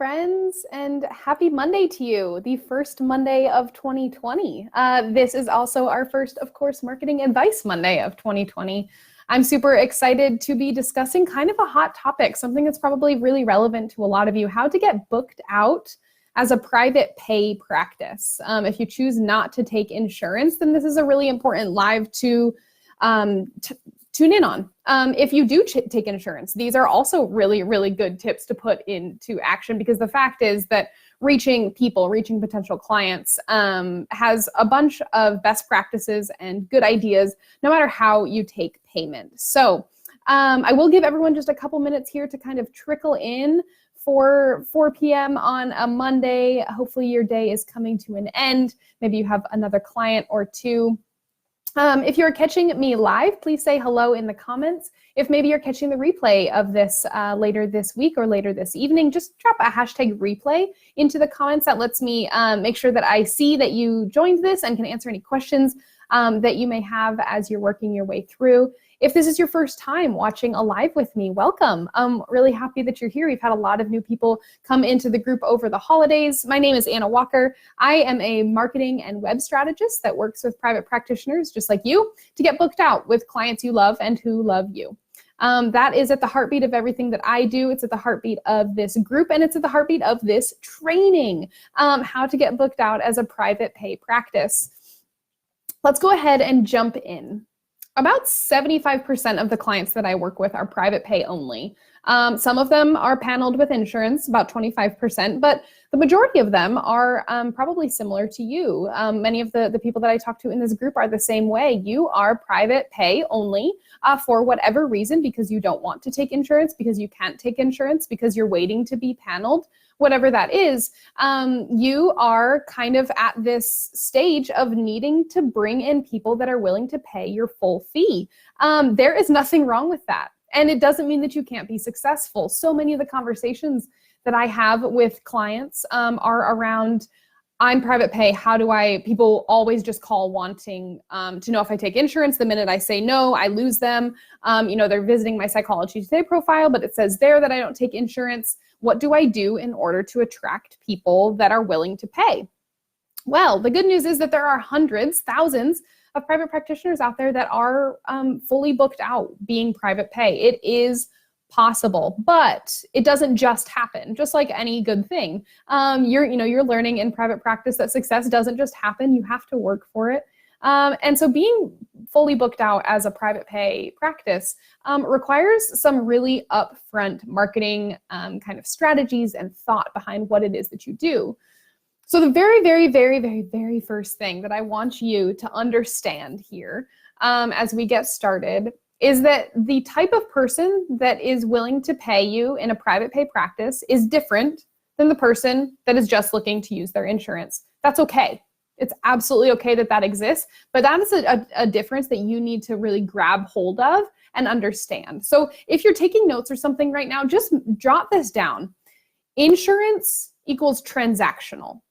friends, and happy Monday to you, the first Monday of 2020. This is also our first, of course, Marketing Advice Monday of 2020. I'm super excited to be discussing kind of a hot topic, something that's probably really relevant to a lot of you, how to get booked out as a private pay practice. If you choose not to take insurance, then this is a really important live to tune in on. If you do take insurance, these are also really, really good tips to put into action, because the fact is that reaching potential clients has a bunch of best practices and good ideas, no matter how you take payment. So I will give everyone just a couple minutes here to kind of trickle in for 4 p.m. on a Monday. Hopefully your day is coming to an end. Maybe you have another client or two. If you're catching me live, please say hello in the comments. If maybe you're catching the replay of this later this week or later this evening, just drop a hashtag replay into the comments. That lets me make sure that I see that you joined this and can answer any questions that you may have as you're working your way through. If this is your first time watching a live with me, welcome. I'm really happy that you're here. We've had a lot of new people come into the group over the holidays. My name is Anna Walker. I am a marketing and web strategist that works with private practitioners just like you to get booked out with clients you love and who love you. That is at the heartbeat of everything that I do. It's at the heartbeat of this group, and it's at the heartbeat of this training, how to get booked out as a private pay practice. Let's go ahead and jump in. About 75% of the clients that I work with are private pay only. Some of them are paneled with insurance, about 25%, but the majority of them are probably similar to you. Many of the people that I talk to in this group are the same way. You are private pay only for whatever reason, because you don't want to take insurance, because you can't take insurance, because you're waiting to be paneled. Whatever that is, you are kind of at this stage of needing to bring in people that are willing to pay your full fee. There is nothing wrong with that. And it doesn't mean that you can't be successful. So many of the conversations that I have with clients are around, I'm private pay, people always just call wanting to know if I take insurance. The minute I say no, I lose them. They're visiting my Psychology Today profile, but it says there that I don't take insurance. What do I do in order to attract people that are willing to pay? Well, the good news is that there are hundreds, thousands of private practitioners out there that are fully booked out being private pay. It is possible, but it doesn't just happen. Just like any good thing, you're learning in private practice that success doesn't just happen. You have to work for it. And so being fully booked out as a private pay practice requires some really upfront marketing kind of strategies and thought behind what it is that you do. So the very, very, very, very, very first thing that I want you to understand here as we get started is that the type of person that is willing to pay you in a private pay practice is different than the person that is just looking to use their insurance. That's okay. It's absolutely okay that that exists, but that is a difference that you need to really grab hold of and understand. So if you're taking notes or something right now, just jot this down. Insurance equals transactional.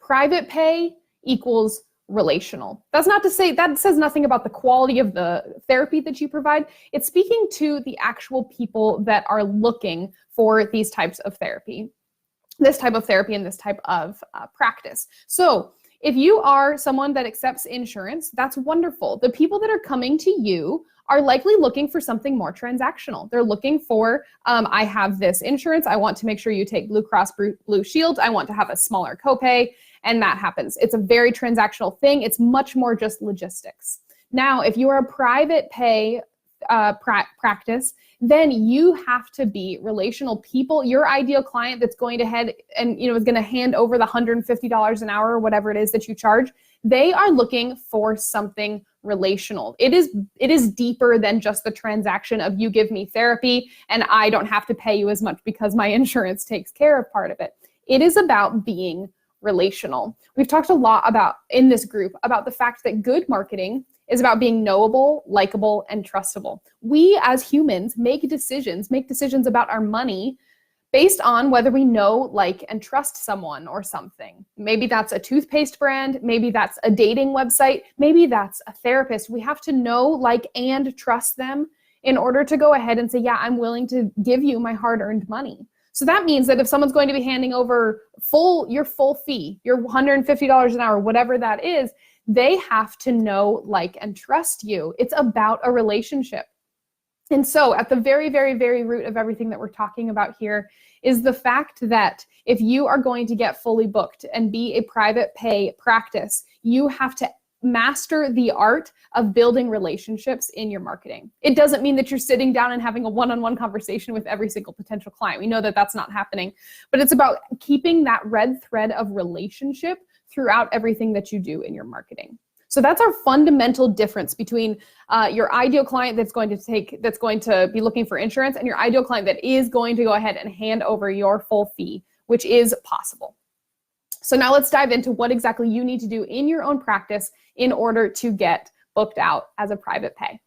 Private pay equals relational. That's not to say, that says nothing about the quality of the therapy that you provide. It's speaking to the actual people that are looking for these types of therapy, this type of therapy and this type of practice. So if you are someone that accepts insurance, that's wonderful. The people that are coming to you are likely looking for something more transactional. They're looking for, I have this insurance. I want to make sure you take Blue Cross Blue Shield. I want to have a smaller copay. And that happens. It's a very transactional thing. It's much more just logistics. Now, if you are a private pay practice, then you have to be relational people. Your ideal client that's going to head and is going to hand over the $150 an hour or whatever it is that you charge, they are looking for something relational. It is deeper than just the transaction of you give me therapy and I don't have to pay you as much because my insurance takes care of part of it. It is about being relational. We've talked a lot about in this group about the fact that good marketing is about being knowable, likable, and trustable. We as humans make decisions about our money based on whether we know, like, and trust someone or something. Maybe that's a toothpaste brand, maybe that's a dating website, maybe that's a therapist. We have to know, like, and trust them in order to go ahead and say, yeah, I'm willing to give you my hard-earned money. So that means that if someone's going to be handing over your full fee, your $150 an hour, whatever that is, they have to know, like, and trust you. It's about a relationship. And so at the very, very, very root of everything that we're talking about here is the fact that if you are going to get fully booked and be a private pay practice, you have to master the art of building relationships in your marketing. It doesn't mean that you're sitting down and having a one-on-one conversation with every single potential client. We know that that's not happening, but it's about keeping that red thread of relationship throughout everything that you do in your marketing. So that's our fundamental difference between your ideal client that's going to be looking for insurance and your ideal client that is going to go ahead and hand over your full fee, which is possible. So now let's dive into what exactly you need to do in your own practice in order to get booked out as a private pay.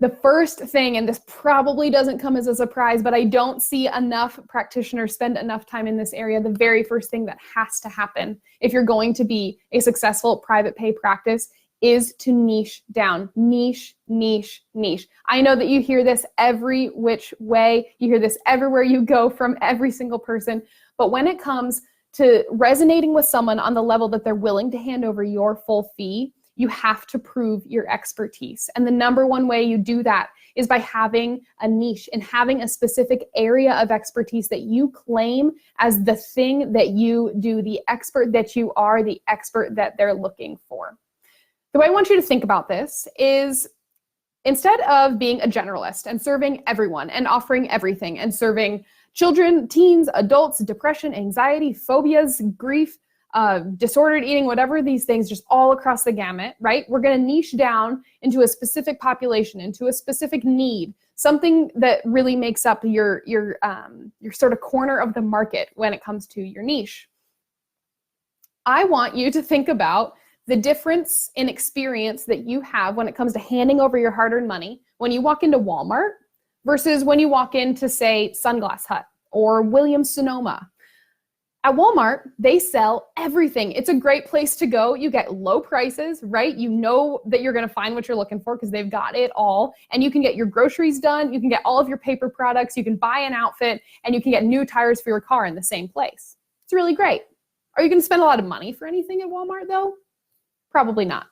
The first thing, and this probably doesn't come as a surprise, but I don't see enough practitioners spend enough time in this area. The very first thing that has to happen if you're going to be a successful private pay practice is to niche down. Niche, niche, niche. I know that you hear this every which way. You hear this everywhere you go from every single person. But when it comes to resonating with someone on the level that they're willing to hand over your full fee, you have to prove your expertise. And the number one way you do that is by having a niche and having a specific area of expertise that you claim as the thing that you do, the expert that you are, the expert that they're looking for. The way I want you to think about this is instead of being a generalist and serving everyone and offering everything and serving children, teens, adults, depression, anxiety, phobias, grief, disordered eating, whatever these things, just all across the gamut, right? We're going to niche down into a specific population, into a specific need, something that really makes up your sort of corner of the market when it comes to your niche. I want you to think about the difference in experience that you have when it comes to handing over your hard-earned money when you walk into Walmart versus when you walk into, say, Sunglass Hut or Williams-Sonoma. At Walmart, they sell everything. It's a great place to go. You get low prices, right? You know that you're going to find what you're looking for because they've got it all. And you can get your groceries done. You can get all of your paper products. You can buy an outfit and you can get new tires for your car in the same place. It's really great. Are you going to spend a lot of money for anything at Walmart though? Probably not.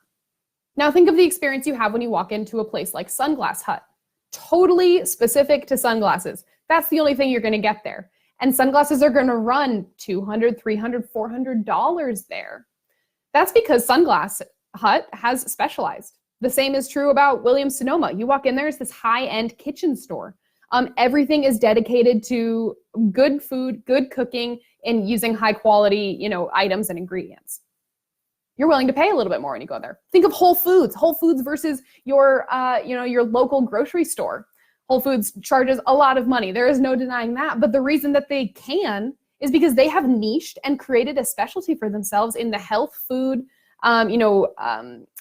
Now think of the experience you have when you walk into a place like Sunglass Hut. Totally specific to sunglasses. That's the only thing you're going to get there. And sunglasses are going to run $200, $300, $400 there. That's because Sunglass Hut has specialized. The same is true about Williams-Sonoma. You walk in there, it's this high-end kitchen store. Everything is dedicated to good food, good cooking, and using high-quality, items and ingredients. You're willing to pay a little bit more when you go there. Think of Whole Foods. Whole Foods versus your local grocery store. Whole Foods charges a lot of money. There is no denying that. But the reason that they can is because they have niched and created a specialty for themselves in the health food,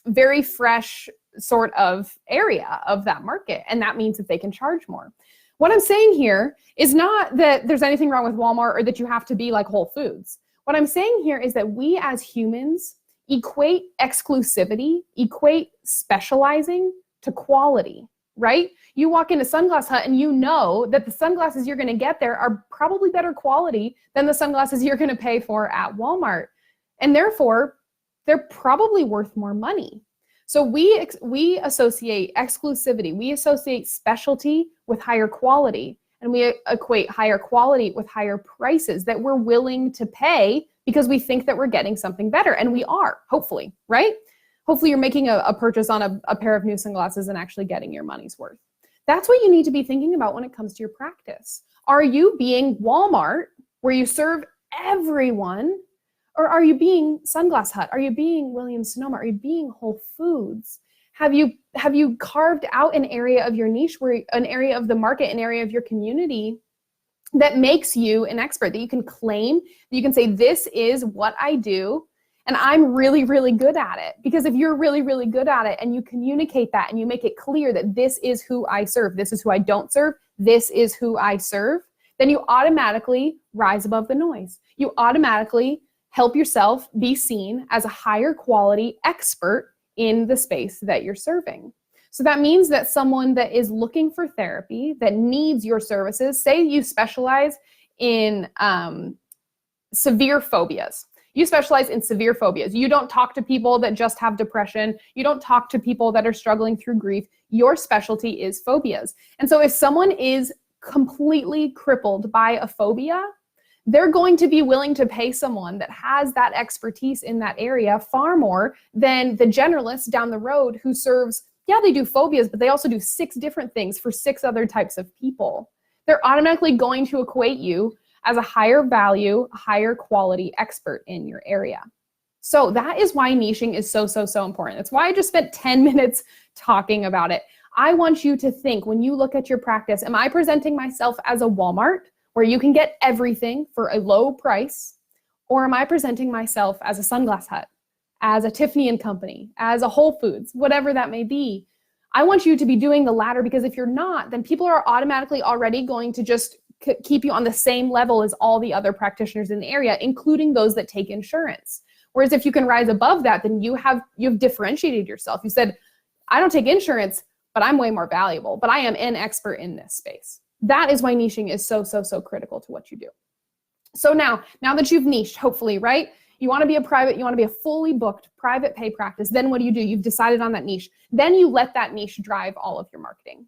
very fresh sort of area of that market. And that means that they can charge more. What I'm saying here is not that there's anything wrong with Walmart or that you have to be like Whole Foods. What I'm saying here is that we as humans equate exclusivity, equate specializing to quality, right? You walk into Sunglass Hut and you know that the sunglasses you're going to get there are probably better quality than the sunglasses you're going to pay for at Walmart. And therefore, they're probably worth more money. So we associate exclusivity, we associate specialty with higher quality, and we equate higher quality with higher prices that we're willing to pay because we think that we're getting something better. And we are, hopefully, right? Hopefully you're making a purchase on a pair of new sunglasses and actually getting your money's worth. That's what you need to be thinking about when it comes to your practice. Are you being Walmart, where you serve everyone, or are you being Sunglass Hut? Are you being Williams-Sonoma? Are you being Whole Foods? Have you carved out an area of your niche, an area of the market, an area of your community that makes you an expert, that you can claim, that you can say, this is what I do, and I'm really, really good at it? Because if you're really, really good at it and you communicate that and you make it clear that this is who I serve, this is who I don't serve, this is who I serve, then you automatically rise above the noise. You automatically help yourself be seen as a higher quality expert in the space that you're serving. So that means that someone that is looking for therapy, that needs your services, say you specialize in severe phobias. You specialize in severe phobias. You don't talk to people that just have depression. You don't talk to people that are struggling through grief. Your specialty is phobias. And so if someone is completely crippled by a phobia, they're going to be willing to pay someone that has that expertise in that area far more than the generalist down the road who serves, yeah, they do phobias, but they also do 6 different things for 6 other types of people. They're automatically going to equate you as a higher value, higher quality expert in your area. So that is why niching is so, so, so important. That's why I just spent 10 minutes talking about it. I want you to think, when you look at your practice, am I presenting myself as a Walmart where you can get everything for a low price? Or am I presenting myself as a Sunglass Hut, as a Tiffany & Company, as a Whole Foods, whatever that may be? I want you to be doing the latter, because if you're not, then people are automatically already going to just keep you on the same level as all the other practitioners in the area, including those that take insurance. Whereas if you can rise above that, then you've differentiated yourself. You said, I don't take insurance, but I'm way more valuable, but I am an expert in this space. That is why niching is so, so, so critical to what you do. So now that you've niched, hopefully, right? You want to be a fully booked private pay practice. Then what do? You've decided on that niche. Then you let that niche drive all of your marketing.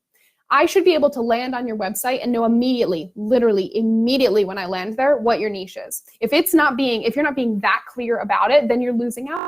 I should be able to land on your website and know immediately, literally immediately when I land there, what your niche is. If you're not being that clear about it, then you're losing out